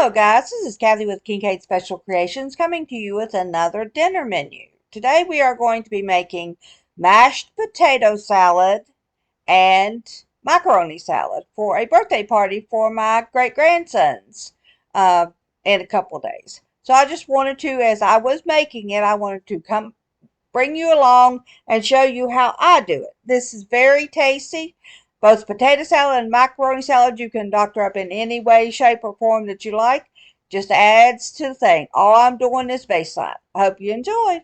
Hello guys, this is Kathy with Kincaid Special Creations coming to you with another dinner menu. Today we are going to be making mashed potato salad and macaroni salad for a birthday party for my great-grandsons in a couple of days. So I just wanted to, as I was making it, I wanted to come bring you along and show you how I do it. This is very tasty. Both potato salad and macaroni salad you can doctor up in any way, shape, or form that you like. Just adds to the thing. All I'm doing is baseline. I hope you enjoy.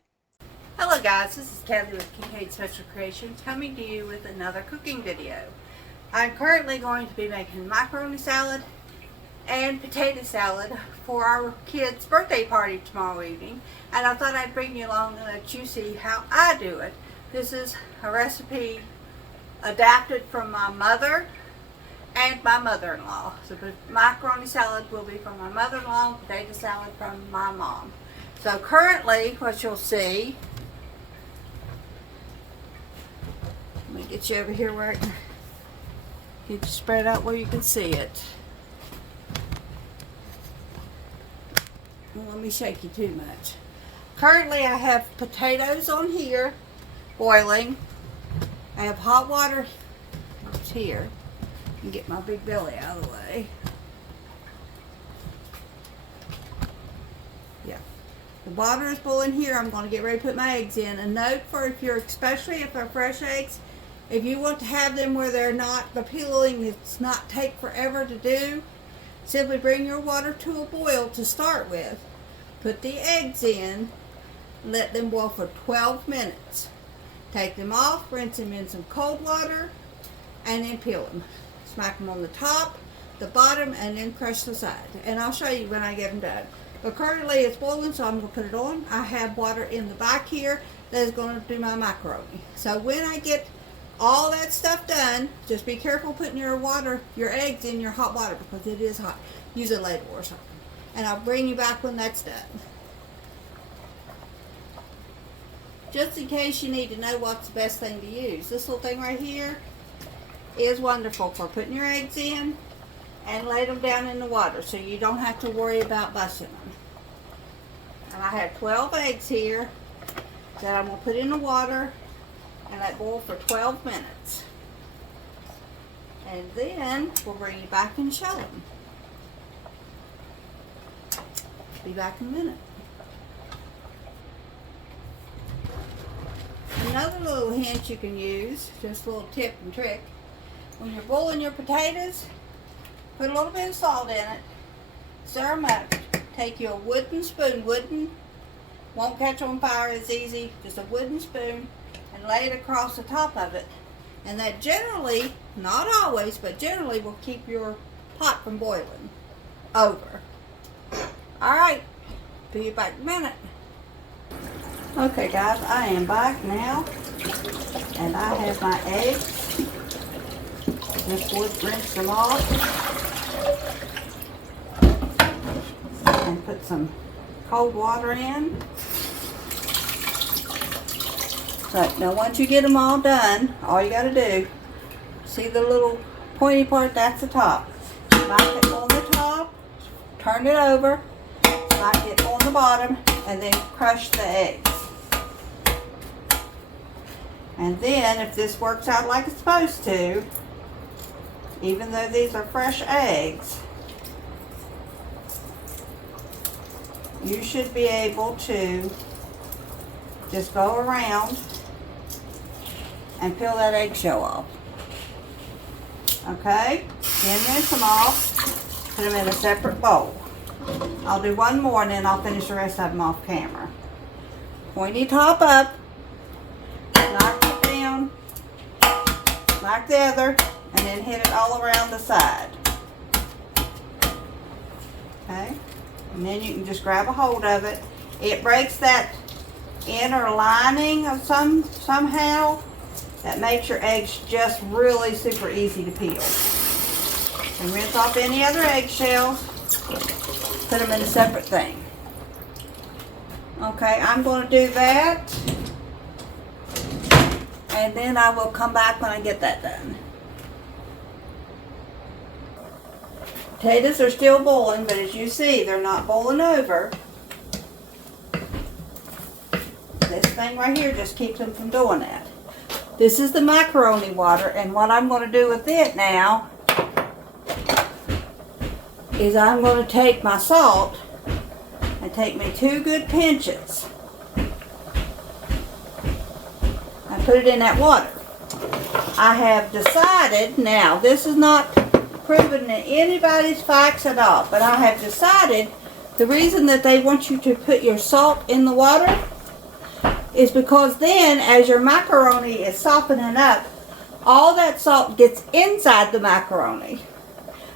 Hello guys, this is Kathy with Kincaid Special Creations coming to you with another cooking video. I'm currently going to be making macaroni salad and potato salad for our kids' birthday party tomorrow evening, and I thought I'd bring you along and let you see how I do it. This is a recipe adapted from my mother and my mother-in-law. So the macaroni salad will be from my mother-in-law, potato salad from my mom. So currently what you'll see, let me get you over here where I can get you spread out where you can see it. Don't let me shake you too much. Currently I have potatoes on here boiling. I have hot water here. And get my big belly out of the way. Yeah. The water is boiling here. I'm going to get ready to put my eggs in. A note for especially if they're fresh eggs, if you want to have them where they're not, the peeling it's not take forever to do, simply bring your water to a boil to start with. Put the eggs in, let them boil for 12 minutes. Take them off, rinse them in some cold water, and then peel them. Smack them on the top, the bottom, and then crush the side. And I'll show you when I get them done. But currently it's boiling, so I'm going to put it on. I have water in the back here that is going to do my macaroni. So when I get all that stuff done, just be careful putting your eggs in your hot water because it is hot. Use a ladle or something. And I'll bring you back when that's done. Just in case you need to know what's the best thing to use. This little thing right here is wonderful for putting your eggs in and lay them down in the water so you don't have to worry about busting them. And I have 12 eggs here that I'm going to put in the water and let boil for 12 minutes. And then we'll bring you back and show them. Be back in a minute. Another little hint you can use, just a little tip and trick, when you're boiling your potatoes, put a little bit of salt in it, stir them up, take you a wooden spoon, won't catch on fire as easy, just a wooden spoon, and lay it across the top of it. And that generally, not always, but generally will keep your pot from boiling over. Alright, be back in a minute. Okay guys, I am back now, and I have my eggs. Just would rinse them off and put some cold water in. So now once you get them all done, all you got to do, see the little pointy part, that's the top. Smack it on the top, turn it over, smack it on the bottom, and then crush the eggs. And then if this works out like it's supposed to, even though these are fresh eggs, you should be able to just go around and peel that eggshell off. Okay? Then rinse them off, put them in a separate bowl. I'll do one more and then I'll finish the rest of them off camera. Pointy top up, knock it down, like the other, and then hit it all around the side. Okay? And then you can just grab a hold of it. It breaks that inner lining of somehow. That makes your eggs just really super easy to peel. And rinse off any other eggshells. Put them in a separate thing. Okay, I'm going to do that. And then I will come back when I get that done. Potatoes are still boiling, but as you see, they're not boiling over. This thing right here just keeps them from doing that. This is the macaroni water, and what I'm going to do with it now is I'm going to take my salt and take me 2 good pinches and put it in that water. I have decided, now this is not proven in anybody's facts at all, but I have decided the reason that they want you to put your salt in the water is because then as your macaroni is softening up, all that salt gets inside the macaroni.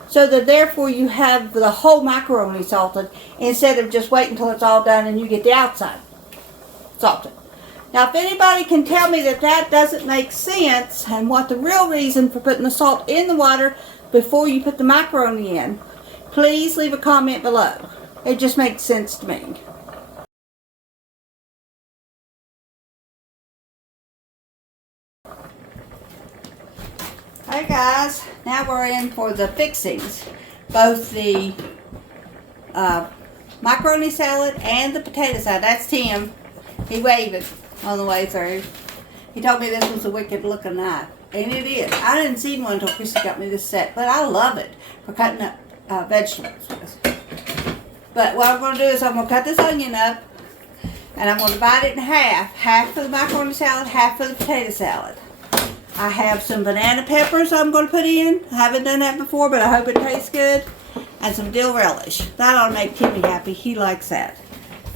So that therefore you have the whole macaroni salted instead of just waiting until it's all done and you get the outside salted. Now if anybody can tell me that that doesn't make sense and what the real reason for putting the salt in the water before you put the macaroni in, please leave a comment below. It just makes sense to me. Hey guys, now we're in for the fixings. Both the macaroni salad and the potato salad. That's Tim. He waved on the way through. He told me this was a wicked looking knife. And it is. I didn't see one until Chrissy got me this set. But I love it for cutting up vegetables with. But what I'm going to do is I'm going to cut this onion up. And I'm going to divide it in half. Half for the macaroni salad, half for the potato salad. I have some banana peppers I'm going to put in. I haven't done that before, but I hope it tastes good. And some dill relish. That ought to make Timmy happy. He likes that.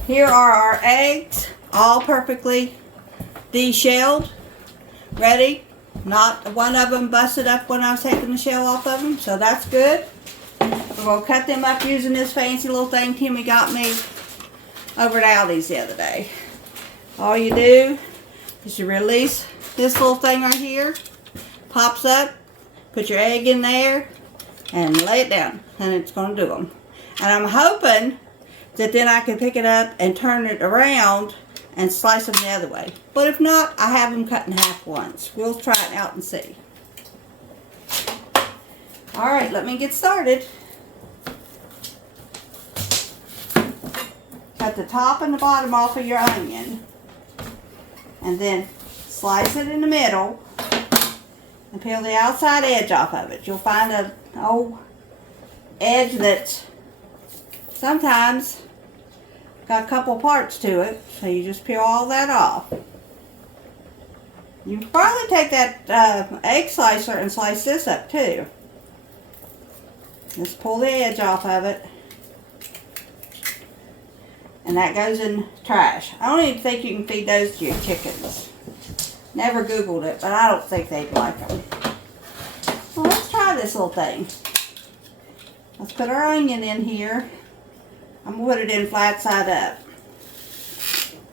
Here are our eggs, all perfectly de-shelled, ready. Not one of them busted up when I was taking the shell off of them, so that's good. We're going to cut them up using this fancy little thing Timmy got me over at Aldi's the other day. All you do is you release this little thing right here, pops up, put your egg in there, and lay it down, and it's going to do them. And I'm hoping that then I can pick it up and turn it around and slice them the other way. But if not, I have them cut in half once. We'll try it out and see. Alright, let me get started. Cut the top and the bottom off of your onion. And then slice it in the middle and peel the outside edge off of it. You'll find an old edge that's sometimes got a couple parts to it, so you just peel all that off. You can probably take that egg slicer and slice this up too. Just pull the edge off of it. And that goes in trash. I don't even think you can feed those to your chickens. Never Googled it, but I don't think they'd like them. Well, let's try this little thing. Let's put our onion in here. I'm going to put it in flat side up.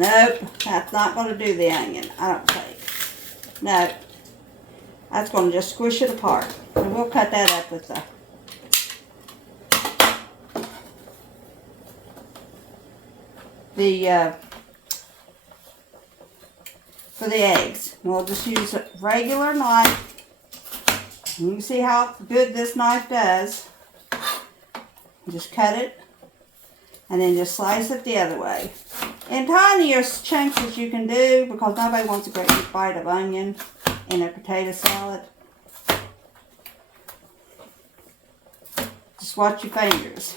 Nope, that's not going to do the onion, I don't think. No, that's going to just squish it apart. And we'll cut that up with for the eggs. We'll just use a regular knife. You can see how good this knife does. Just cut it and then just slice it the other way. In tinier chunks as you can do, because nobody wants a great big bite of onion in a potato salad. Just watch your fingers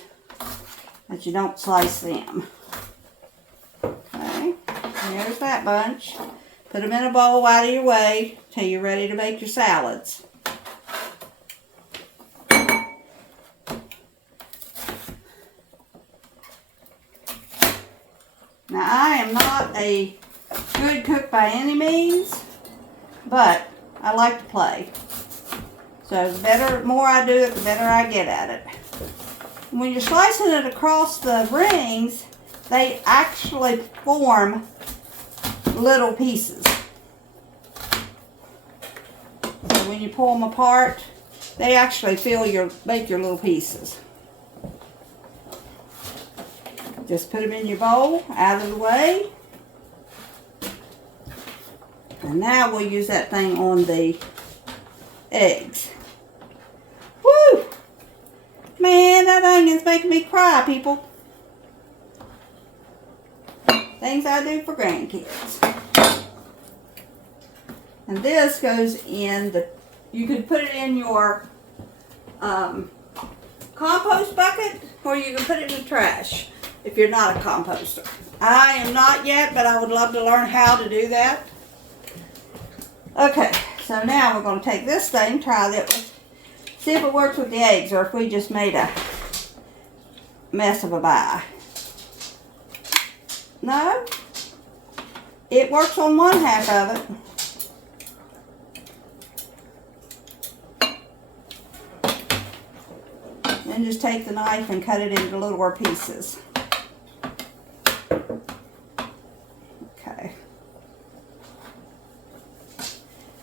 that you don't slice them. Okay, there's that bunch. Put them in a bowl out of your way till you're ready to make your salads. Now, I am not a good cook by any means, but I like to play. So the more I do it, the better I get at it. When you're slicing it across the rings, they actually form little pieces. So when you pull them apart, they actually make your little pieces. Just put them in your bowl, out of the way. And now we'll use that thing on the eggs. Woo! Man, making me cry, people. Things I do for grandkids. And this goes in the, you can put it in your compost bucket, or you can put it in the trash if you're not a composter. I am not yet, but I would love to learn how to do that. Okay, so now we're going to take this thing, try this, see if it works with the eggs or if we just made a mess of a pie. No, it works on one half of it. Then just take the knife and cut it into littler pieces. Okay.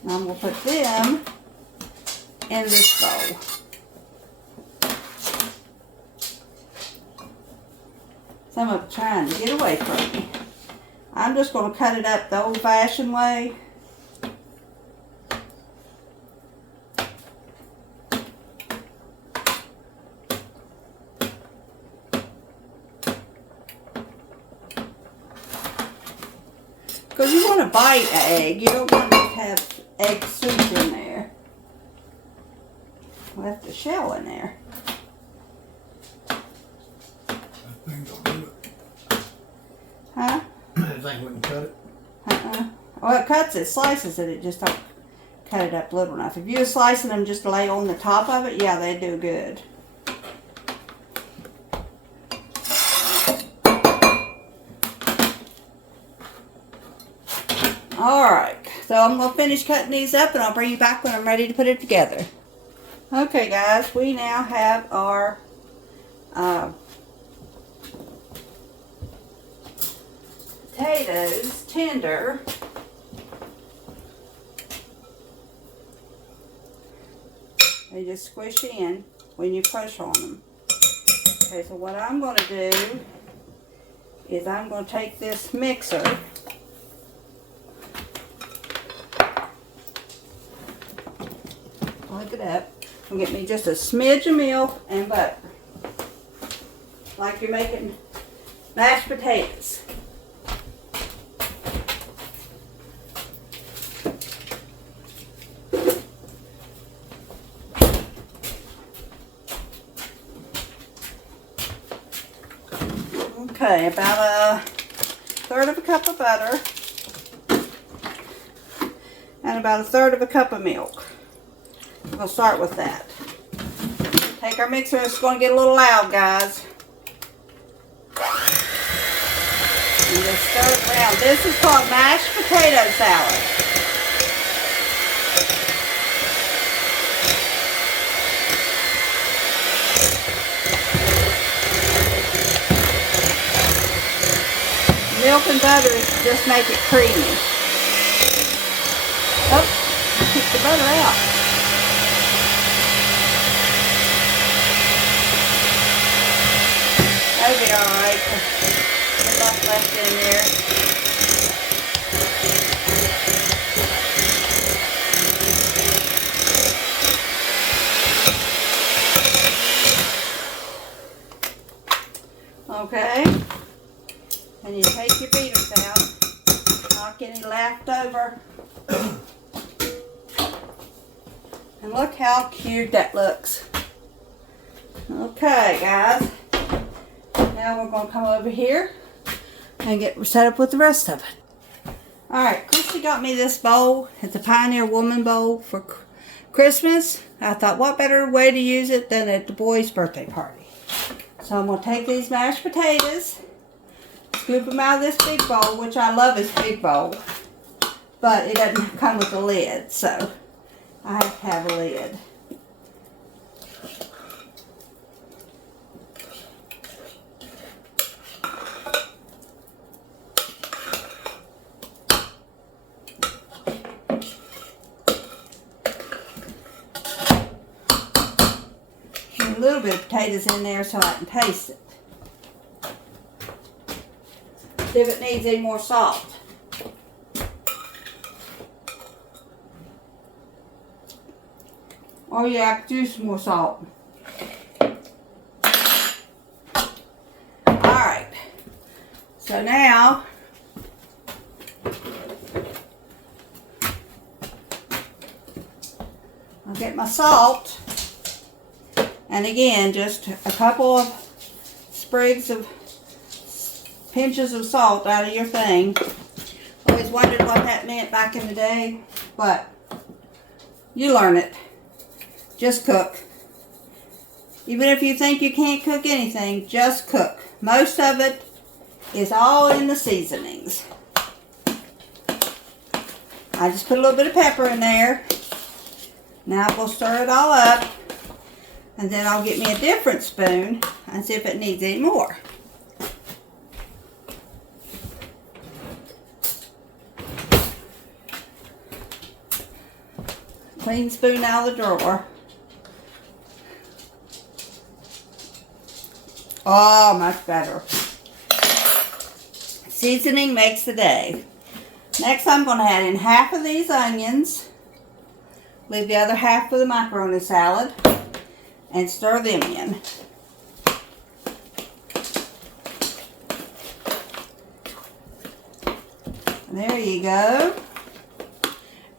Now I'm going to put them in this bowl. Some of it trying to get away from me. I'm just going to cut it up the old-fashioned way. Because you want to bite an egg. You don't want to have egg soup in there. Left the shell in there. That thing don't do it. Huh? That thing wouldn't cut it. Well, it cuts it, slices it. It just don't cut it up little enough. If you were slicing them just to lay on the top of it, yeah, they do good. Alright, so I'm going to finish cutting these up and I'll bring you back when I'm ready to put it together. Okay guys, we now have our potatoes tender. They just squish in when you push on them. Okay, so what I'm going to do is I'm going to take this mixer. Plug it up and get me just a smidge of milk and butter. Like you're making mashed potatoes. Okay, about 1/3 of a cup of butter and about 1/3 of a cup of milk. We'll start with that. Take our mixer, it's going to get a little loud, guys. And just stir it around. This is called mashed potato salad. Milk and butter just make it creamy. Oh, I took the butter out. That'll be alright. There's lots left in there. Okay. And you take your beaters out. Knock any left over. And look how cute that looks. Okay, guys. Now we're going to come over here and get set up with the rest of it. Alright, Christy got me this bowl. It's a Pioneer Woman bowl for Christmas. I thought, what better way to use it than at the boys' birthday party. So I'm going to take these mashed potatoes, scoop them out of this big bowl, which I love this big bowl. But it doesn't come with a lid, so I have to have a lid. A little bit of potatoes in there so I can taste it. See if it needs any more salt. Oh yeah, I could use some more salt. So now, I'll get my salt. And again, just a couple of sprigs of pinches of salt out of your thing. Always wondered what that meant back in the day, but you learn it. Just cook. Even if you think you can't cook anything, just cook. Most of it is all in the seasonings. I just put a little bit of pepper in there. Now we'll stir it all up, and then I'll get me a different spoon and see if it needs any more. Clean spoon out of the drawer. Oh, much better. Seasoning makes the day. Next, I'm going to add in half of these onions. Leave the other half for the macaroni salad. And stir them in. There you go.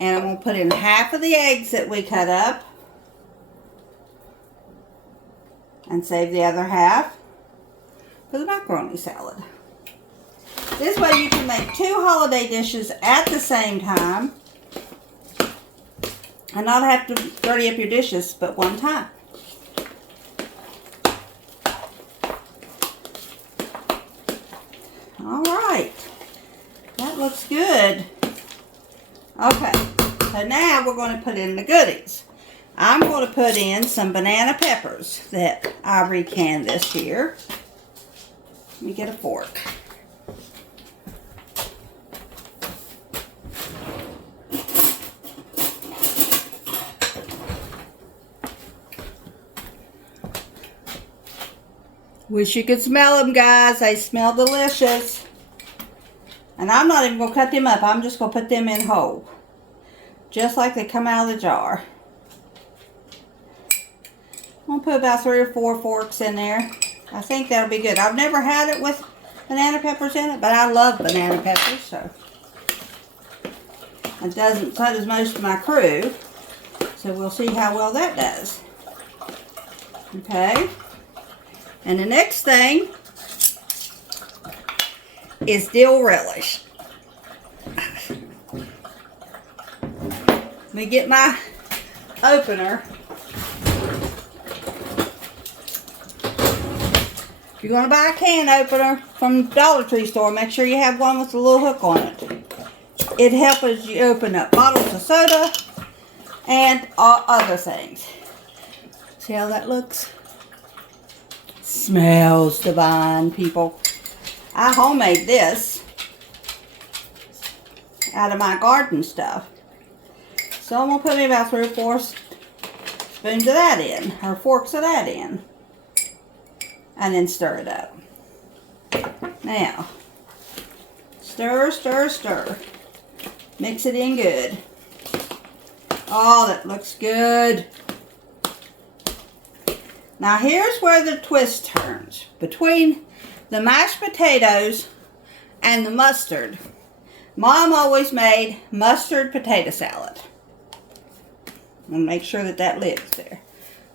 And I'm going to put in half of the eggs that we cut up. And save the other half for the macaroni salad. This way you can make 2 holiday dishes at the same time and not have to dirty up your dishes but one time. Alright, that looks good. Okay, so now we're going to put in the goodies. I'm going to put in some banana peppers that I recanned this year. Let me get a fork. Wish you could smell them, guys. They smell delicious. And I'm not even going to cut them up. I'm just going to put them in whole. Just like they come out of the jar. I'm going to put about 3 or 4 forks in there. I think that'll be good. I've never had it with banana peppers in it, but I love banana peppers, so. It doesn't, so does most of my crew. So we'll see how well that does. Okay. And the next thing is dill relish. Let me get my opener. If you're going to buy a can opener from the Dollar Tree store, make sure you have one with a little hook on it. It helps you open up bottles of soda and other things. See how that looks? Smells divine, people. I homemade this out of my garden stuff. So I'm going to put me about 3 or 4 spoons of that in, or forks of that in. And then stir it up. Now, stir, stir, stir. Mix it in good. Oh, that looks good. Now here's where the twist turns. Between the mashed potatoes and the mustard, Mom always made mustard potato salad. And make sure that that lid's there.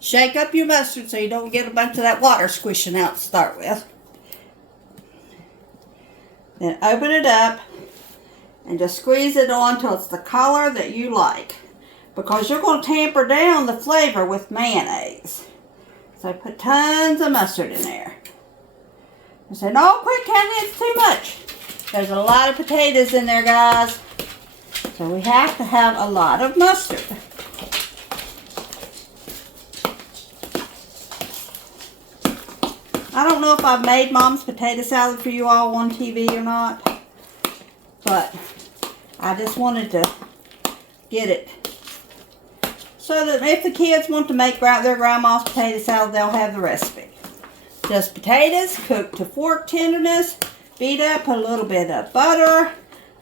Shake up your mustard so you don't get a bunch of that water squishing out to start with. Then open it up and just squeeze it on till it's the color that you like. Because you're going to tamper down the flavor with mayonnaise. So put tons of mustard in there. I said, no, quit, Kathy, it's too much. There's a lot of potatoes in there, guys. So we have to have a lot of mustard. I don't know if I've made Mom's potato salad for you all on TV or not. But I just wanted to get it. So that if the kids want to make their grandma's potato salad, they'll have the recipe. Just potatoes, cooked to fork tenderness, beat up, put a little bit of butter,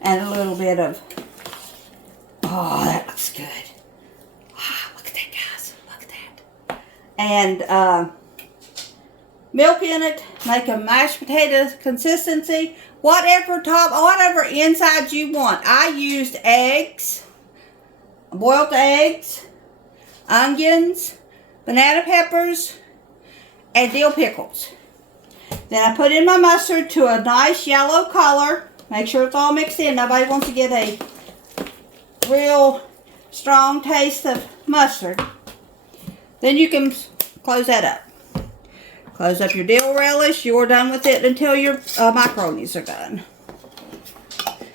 and a little bit of, oh, that looks good. Wow, look at that, guys, look at that. And milk in it, make a mashed potato consistency, whatever inside you want. I used eggs, boiled eggs, onions, banana peppers, and dill pickles. Then I put in my mustard to a nice yellow color. Make sure it's all mixed in. Nobody wants to get a real strong taste of mustard. Then you can close that up. Close up your dill relish. You're done with it until your macaronis are done.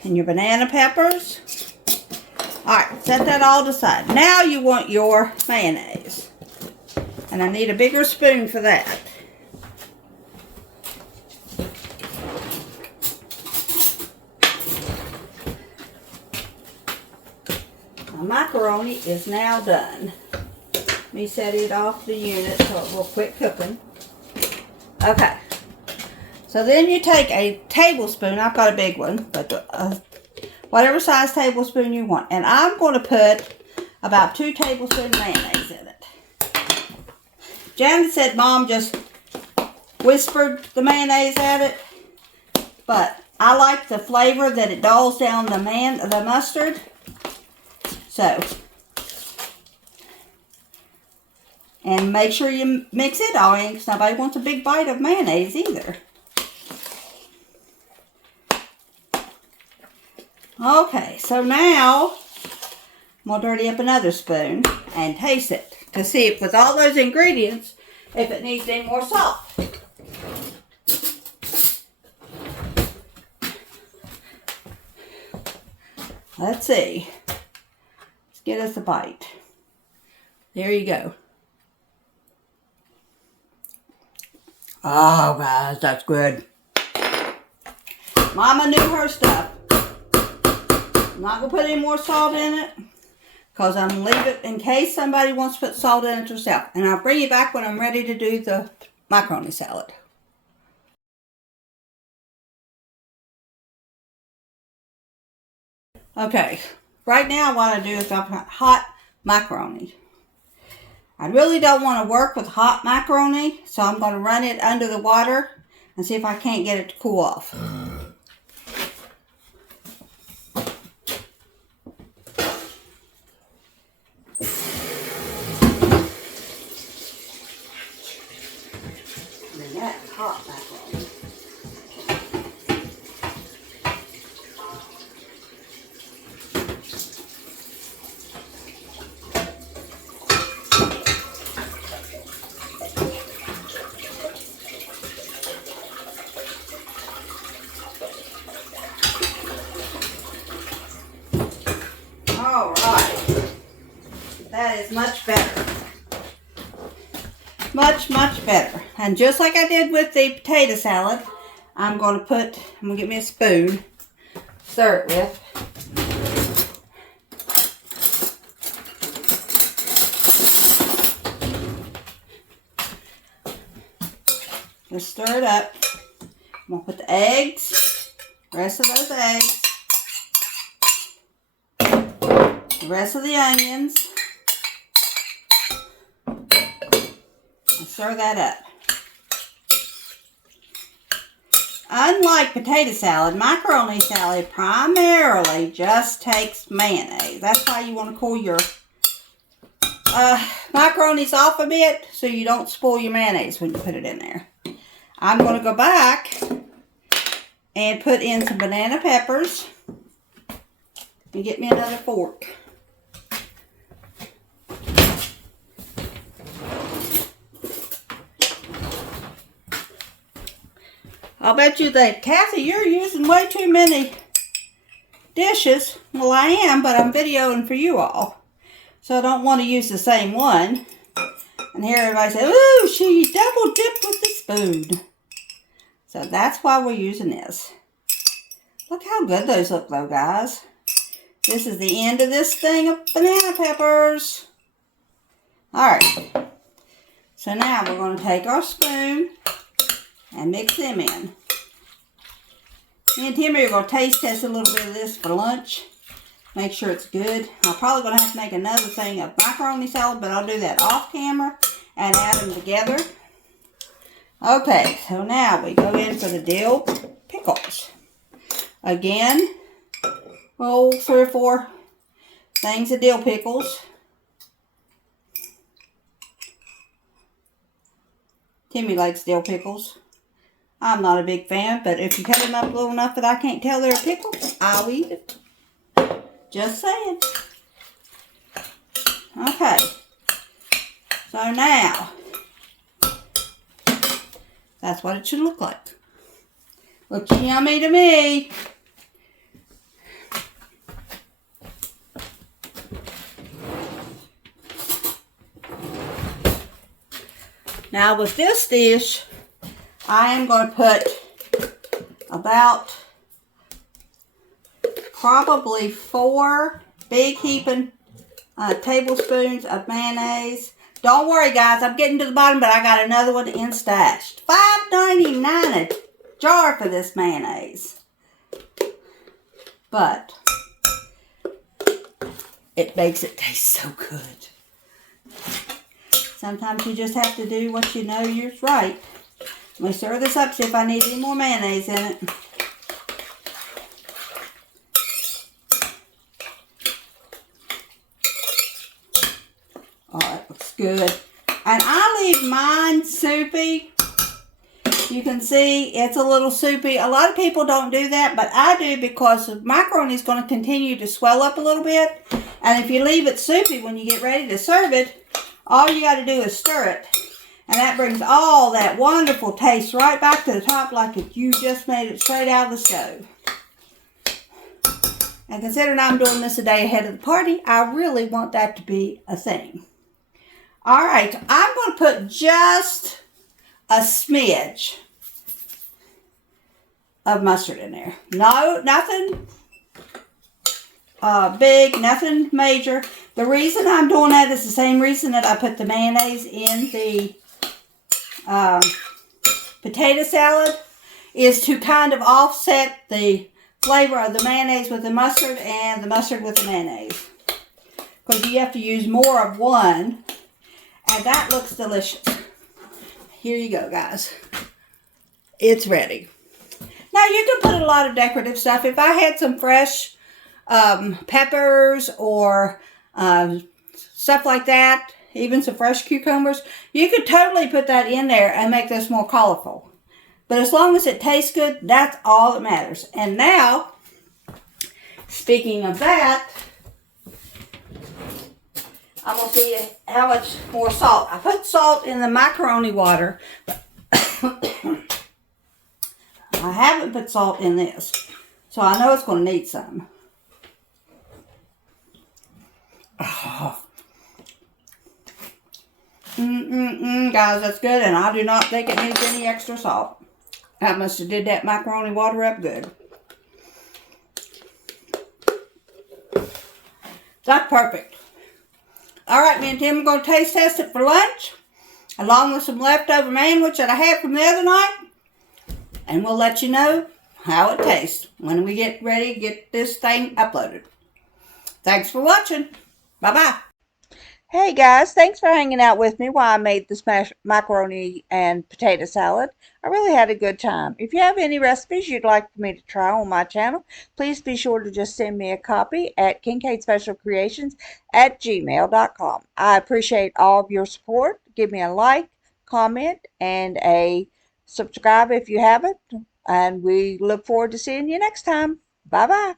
And your banana peppers. Alright, set that all aside. Now you want your mayonnaise. And I need a bigger spoon for that. My macaroni is now done. Let me set it off the unit so it will quit cooking. Okay. So then you take a tablespoon. I've got a big one, but whatever size tablespoon you want. And I'm going to put about 2 tablespoons mayonnaise in it. Janet said Mom just whispered the mayonnaise at it. But I like the flavor that it dulls down the mustard. So, and make sure you mix it all in because nobody wants a big bite of mayonnaise either. Okay, so now I'm going to dirty up another spoon and taste it to see if with all those ingredients, if it needs any more salt. Let's see. Let's get us a bite. There you go. Oh, guys, that's good. Mama knew her stuff. I'm not going to put any more salt in it because I'm going to leave it in case somebody wants to put salt in it herself. And I'll bring it back when I'm ready to do the macaroni salad. Okay, right now what I do is I put hot macaroni. I really don't want to work with hot macaroni, so I'm going to run it under the water and see if I can't get it to cool off. And that's hot macaroni. Alright, that is much better. Much better. And just like I did with the potato salad, I'm going to get me a spoon to stir it with. Just stir it up. I'm going to put the eggs, the rest of those eggs, the rest of the onions, and stir that up. Unlike potato salad, macaroni salad primarily just takes mayonnaise. That's why you want to cool your macaronis off a bit so you don't spoil your mayonnaise when you put it in there. I'm going to go back and put in some banana peppers and get me another fork. I'll bet you that, Kathy, you're using way too many dishes. Well, I am, but I'm videoing for you all. So I don't want to use the same one. And here everybody says, ooh, she double dipped with the spoon. So that's why we're using this. Look how good those look though, guys. This is the end of this thing of banana peppers. Alright. So now we're going to take our spoon and mix them in. Me and Timmy are going to taste test a little bit of this for lunch. Make sure it's good. I'm probably going to have to make another thing of macaroni salad, but I'll do that off camera and add them together. Okay, so now we go in for the dill pickles. Again, 3 or 4 things of dill pickles. Timmy likes dill pickles. I'm not a big fan, but if you cut them up little enough that I can't tell they're a pickle, I'll eat it. Just saying. Okay. So now, that's what it should look like. Looks yummy to me. Now with this dish, I am going to put about probably 4 big heaping tablespoons of mayonnaise. Don't worry guys, I'm getting to the bottom, but I got another one in stashed. $5.99 a jar for this mayonnaise. But it makes it taste so good. Sometimes you just have to do what you know is right. Let me stir this up, see if I need any more mayonnaise in it. Oh, that looks good. And I leave mine soupy. You can see it's a little soupy. A lot of people don't do that, but I do because the macaroni is going to continue to swell up a little bit. And if you leave it soupy when you get ready to serve it, all you got to do is stir it. And that brings all that wonderful taste right back to the top like if you just made it straight out of the stove. And considering I'm doing this a day ahead of the party, I really want that to be a thing. All right, I'm going to put just a smidge of mustard in there. No, nothing big, nothing major. The reason I'm doing that is the same reason that I put the mayonnaise in the potato salad, is to kind of offset the flavor of the mayonnaise with the mustard and the mustard with the mayonnaise. Because you have to use more of one, and that looks delicious. Here you go, guys. It's ready. Now you can put a lot of decorative stuff. If I had some fresh peppers or stuff like that, even some fresh cucumbers, you could totally put that in there and make this more colorful. But as long as it tastes good, that's all that matters. And now, speaking of that, I'm going to see how much more salt. I put salt in the macaroni water, but I haven't put salt in this. So I know it's going to need some. Oh. Guys, that's good, and I do not think it needs any extra salt. I must have did that macaroni water up good. That's perfect. All right, me and Tim are going to taste test it for lunch, along with some leftover manwich that I had from the other night, and we'll let you know how it tastes when we get ready to get this thing uploaded. Thanks for watching. Bye-bye. Hey guys, thanks for hanging out with me while I made this macaroni and potato salad. I really had a good time. If you have any recipes you'd like me to try on my channel, please be sure to just send me a copy at kinkadespecialcreations@gmail.com. I appreciate all of your support. Give me a like, comment, and a subscribe if you haven't. And we look forward to seeing you next time. Bye-bye.